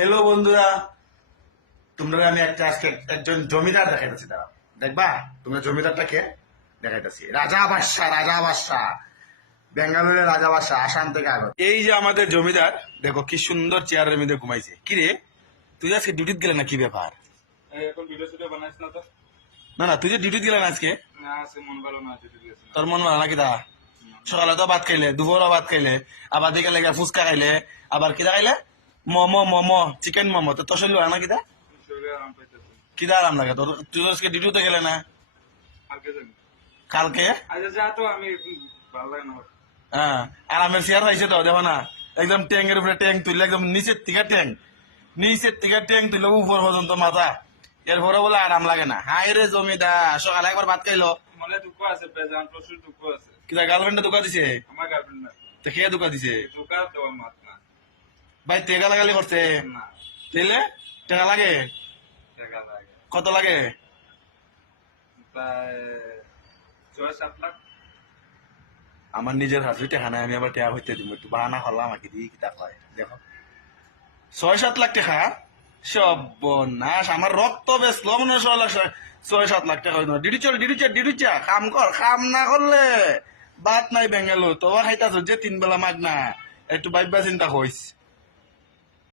Hello বন্ধুরা, তোমরা আমি একটা আজকে একজন জমিদার দেখাইতেছি। দাঁড়াও, দেখবা তোমরা জমিদারটাকে দেখাইতেছি। রাজা বাদশাহ, রাজা বাদশাহ, বেঙ্গালুরের রাজা বাদশাহ, আসাম থেকে আগত। এই যে আমাদের জমিদার, দেখো কি সুন্দর চেয়ারের মধ্যে ঘুমাইছে। কি রে, তুই আজকে ডিউটিত গেলে না? কি ব্যাপার? এখন ভিডিও সিডিও বানাইছ না তো? না না, তুই যে ডিউটিত গেলে না আজকে? না, আছে মন ভালো না, যেতে দিয়েছে না। তোর মন ভালো নাকি? দা সকালে তো ভাত খাইলে, দুপুরও ভাত খাইলে, আবার দিকে লেগে ফুচকা খাইলে, আবার কিদা খাইলে? মোমো, চিকেন মোমো। তো তোর শরীর ভালো নাকি? দা শরীরে আরাম পাইতেছে। কিদা আরাম লাগে তোর? তুই আজকে ডিউটিতে গেলে না কালকে যাবি? কালকে? আচ্ছা যা তো, আমি ভালো লাগে না আমার। হ্যাঁ, আরামের চেয়ার পাইছে তো, দেখো না? একদম ট্যাঙ্কের উপরে ট্যাঙ্ক তুললে, একদম নিচের থেকে ট্যাঙ্ক তুললে উপর পর্যন্ত মাথা। এরপরে বলে আরাম লাগে না। হাই রে জমিদার, সকালে একবার ভাত খাইলো। মনে দুঃখ আছে, বেজান প্রচুর দুঃখ আছে। কিদা গার্লফ্রেন্ডে ধোকা দিছে? আমার গার্লফ্রেন্ড না, তো খেয়ে ধোকা দিছে? ধোকা দেওয়া মাত না। ভাই টেকা লাগালি করছে? না, তাইলে টাকা লাগে? টাকা লাগে কত লাগে? প্রায় 6-7 লাখ। আমার নিজের হাসি টাকা নাই, আমি আবার টাকা হইতে দিব। একটু বাহানা হলাম আমাকে দিয়ে কিতা কয় দেখো। 6-7 লাখ টাকা? সর্বনাশ, আমার রক্ত বেচলো মনে হয় 6-7 লাখ টাকা। ডিউটি চা, কাম না করলে বাত নাই বেঙ্গালুর। তো খাইতাছ যে 3 বেলা মাগ না, একটু বাইবা চিন্তা হইস।